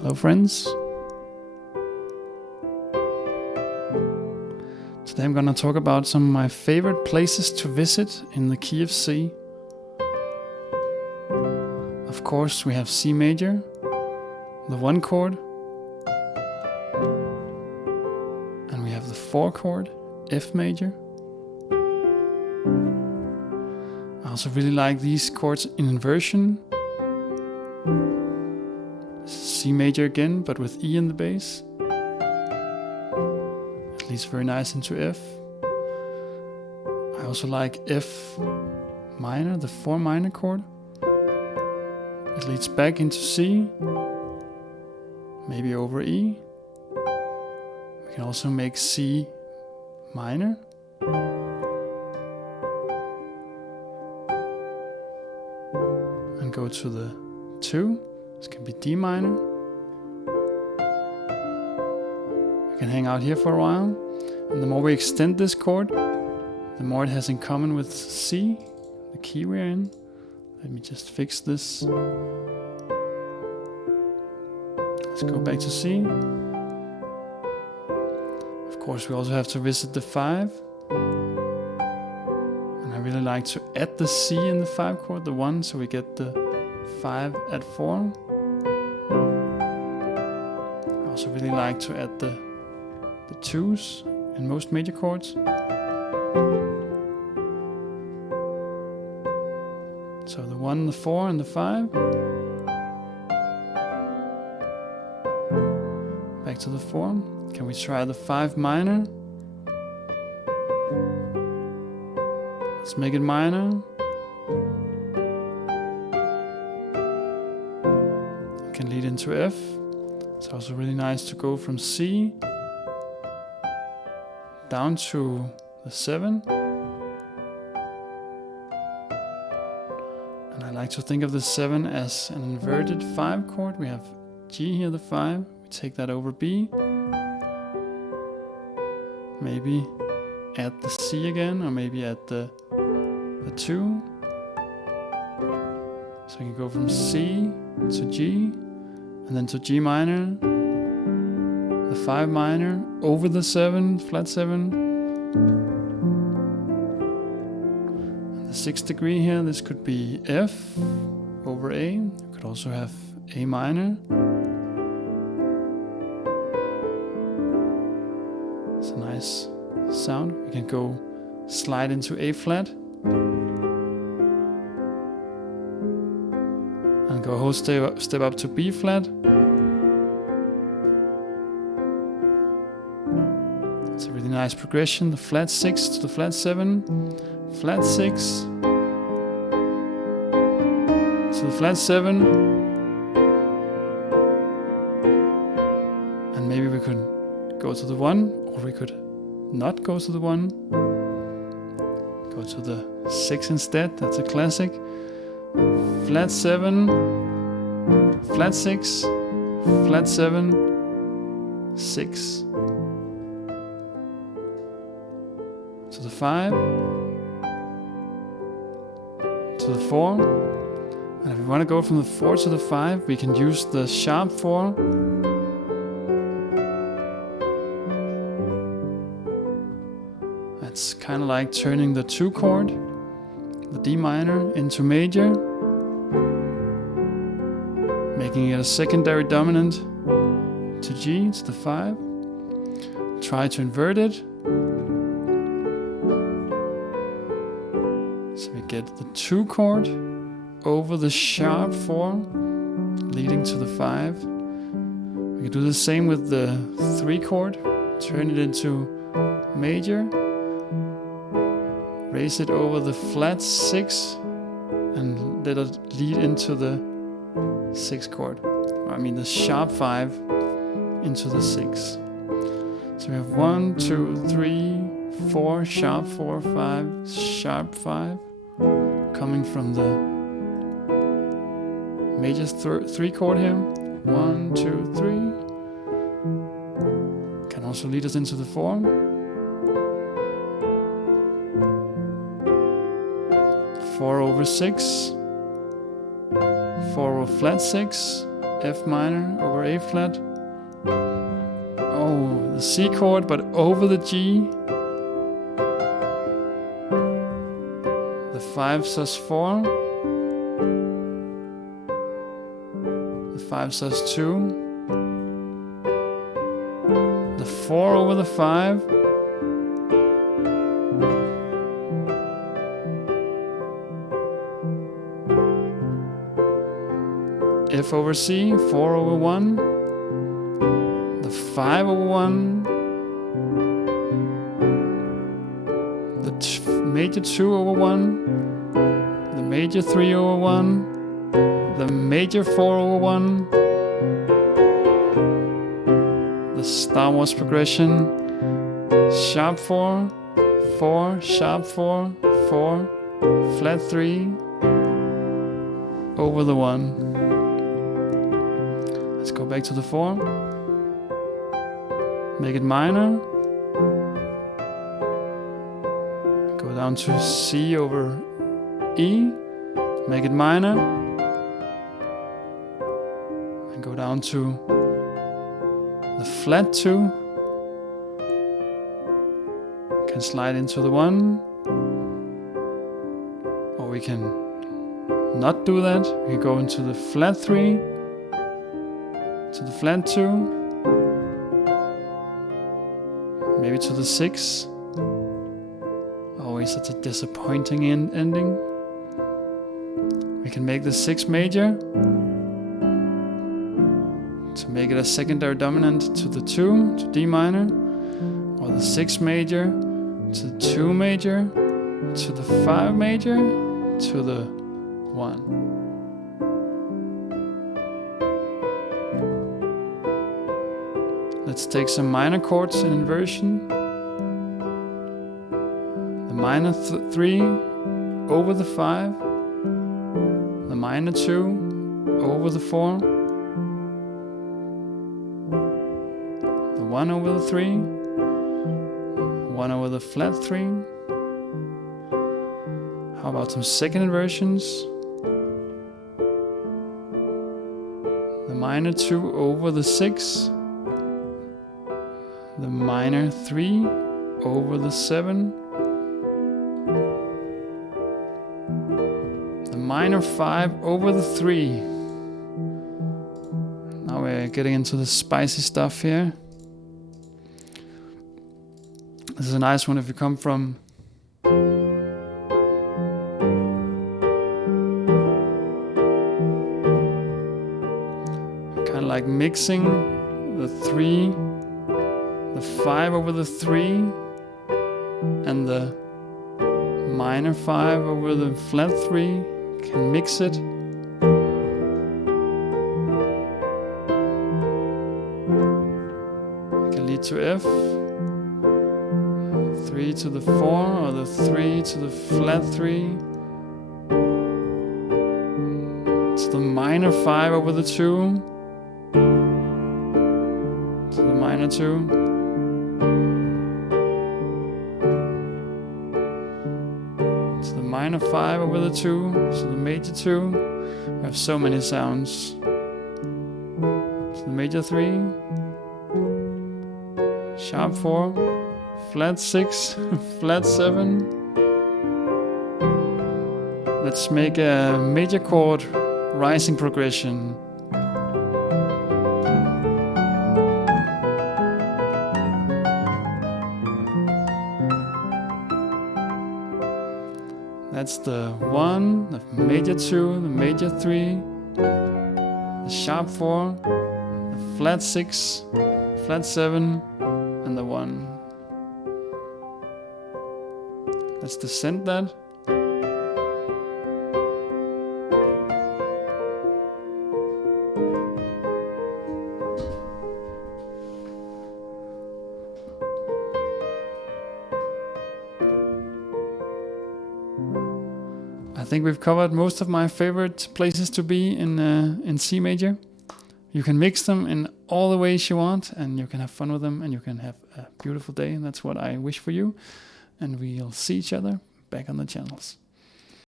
Hello friends. Today I'm gonna talk about some of my favorite places to visit in the key of C. Of course we have C major, the 1 chord, and we have the 4 chord, F major. I also really like these chords in inversion. C major again, but with E in the bass. It leads very nice into F. I also like F minor, the 4 minor chord. It leads back into C, maybe over E. We can also make C minor. And go to the 2. This can be D minor. We can hang out here for a while. And the more we extend this chord, the more it has in common with C, the key we're in. Let me just fix this. Let's go back to C. Of course, we also have to visit the 5. And I really like to add the C in the 5 chord, the 1, so we get the 5 at 4. I also really like to add the 2s in most major chords. So the 1, the 4, and the 5. Back to the 4. Can we try the 5 minor? Let's make it minor. It can lead into F. It's also really nice to go from C down to the 7. And I like to think of the 7 as an inverted 5 chord. We have G here, the 5. We take that over B. Maybe add the C again, or maybe add the 2. So we can go from C to G, and then to G minor, the 5 minor, over the 7, flat 7. And the 6th degree here, this could be F over A. You could also have A minor. It's a nice sound. We can go slide into A flat. And go a whole step up to B flat. It's a really nice progression. The flat 6 to the flat 7, flat 6 to the flat 7, and maybe we could go to the 1, or we could not go to the 1. Go to the 6 instead. That's a classic. Flat 7, flat 6, flat 7, 6. To the 5, to the 4. And if we want to go from the 4 to the 5, we can use the sharp 4. That's kind of like turning the 2 chord, the D minor, into major, making it a secondary dominant to G, to the 5. Try to invert it. So we get the 2 chord over the sharp 4, leading to the 5. We can do the same with the 3 chord, turn it into major, raise it over the flat 6, and let it lead into the 6 chord. The sharp 5 into the 6. So we have 1, 2, 3, 4, sharp 4, 5, sharp 5, coming from the major 3 chord here. 1, 2, 3. Can also lead us into the 4. 4 over 6, 4 over flat 6, F minor over A flat. Oh, the C chord, but over the G. The 5 sus4. The 5 sus2. The 4 over the 5. F over C, 4 over 1. The 5 over 1. The major 2 over 1. The major 3 over 1. The major 4 over 1. The Star Wars progression. Sharp 4, 4, sharp 4, 4, flat 3, over the 1. Let's go back to the 4. Make it minor. Go down to C over E. Make it minor. And go down to the flat 2. Can slide into the 1. Or we can not do that. We can go into the flat 3. To the flat 2, maybe to the 6. Always such a disappointing ending. We can make the 6 major to make it a secondary dominant to the 2, to D minor, or the 6 major to the 2 major, to the 5 major, to the 1. Let's take some minor chords in inversion. The minor 3 over the 5. The minor 2 over the 4. The 1 over the 3. 1 over the flat 3. How about some second inversions? The minor 2 over the 6. The minor 3 over the 7. The minor 5 over the 3. Now we're getting into the spicy stuff here. This is a nice one if you come from kind of like mixing the 3, the 5 over the 3, and the minor 5 over the flat 3. Can mix it. It can lead to F. 3 to the 4, or the 3 to the flat 3. To the minor 5 over the 2. To the minor 2. Minor 5 over the 2, so the major 2. We have so many sounds. So the major 3, sharp 4, flat 6, flat 7. Let's make a major chord rising progression. That's the 1, the major 2, the major 3, the sharp 4, the flat 6, flat 7, and the 1. Let's descend that. I think we've covered most of my favorite places to be in C major. You can mix them in all the ways you want, and you can have fun with them, and you can have a beautiful day. And that's what I wish for you. And we'll see each other back on the channels.